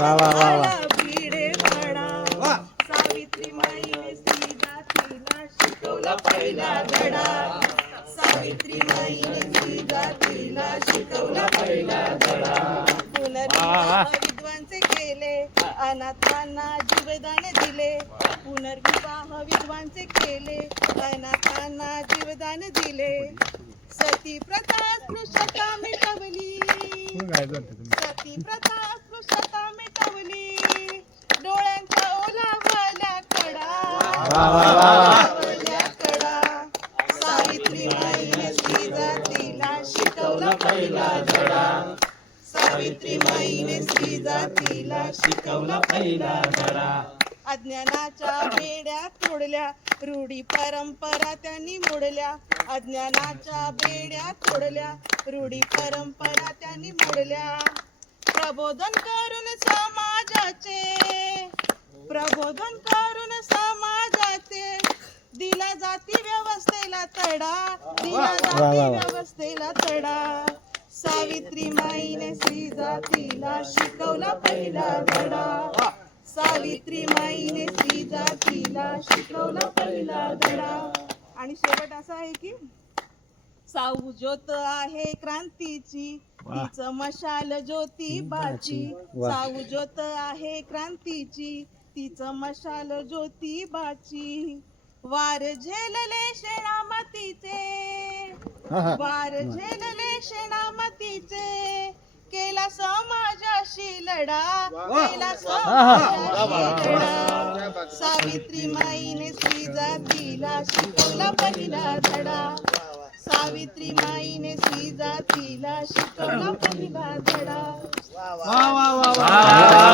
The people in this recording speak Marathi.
वा वा वा वा. सावित्री माईने शिकवला पहिला धडा सावित्री माईने स्त्री जातीला शिकवला पहिला धडा पुनर्विवाह विद्वांचे केले अनाथांना जीवदान दिले पुनर्विवाह विद्वांचे केले अनाथांना जीवदान दिले सती प्रथा मिटवली सती प्रथा कडा सावित्री माईने स्त्री जातीला शिकवला पहिला धडा सावित्री माईने स्त्री जातीला शिकवला अज्ञानाच्या बेड्या तोडल्या रूढी परंपरा त्यांनी मोडल्या. अज्ञानाच्या बेड्या तोडल्या रूढी परंपरा त्यांनी मोडल्या. प्रबोधन करून समाजाचे प्रबोधन करून दिला जाती व्यवस्थेला तडा. दिला जाती. व्यवस्थेला तडा. सावित्री माईने स्त्री जातीला शिकवला पहिला धडा. सावित्री माईने स्त्री जातीला शिकवला पहिला धडा. आणि शेवट असा आहे की साऊ ज्योत आहे क्रांतीची. तिचं मशाल ज्योती बाची. साऊ ज्योत आहे क्रांतीची. तिचं मशाल ज्योती बाची. वार झेलले शेणामतीचे. वार झेलले शेणामतीचे. केला समाजाशी लढा. केला समाजाशी लढा. सावित्री माईने स्त्री जातीला शिकवला पहिला धडा. सावित्री माईने स्त्री जातीला शिकवला पहिला धडा. वा. वा वा वा.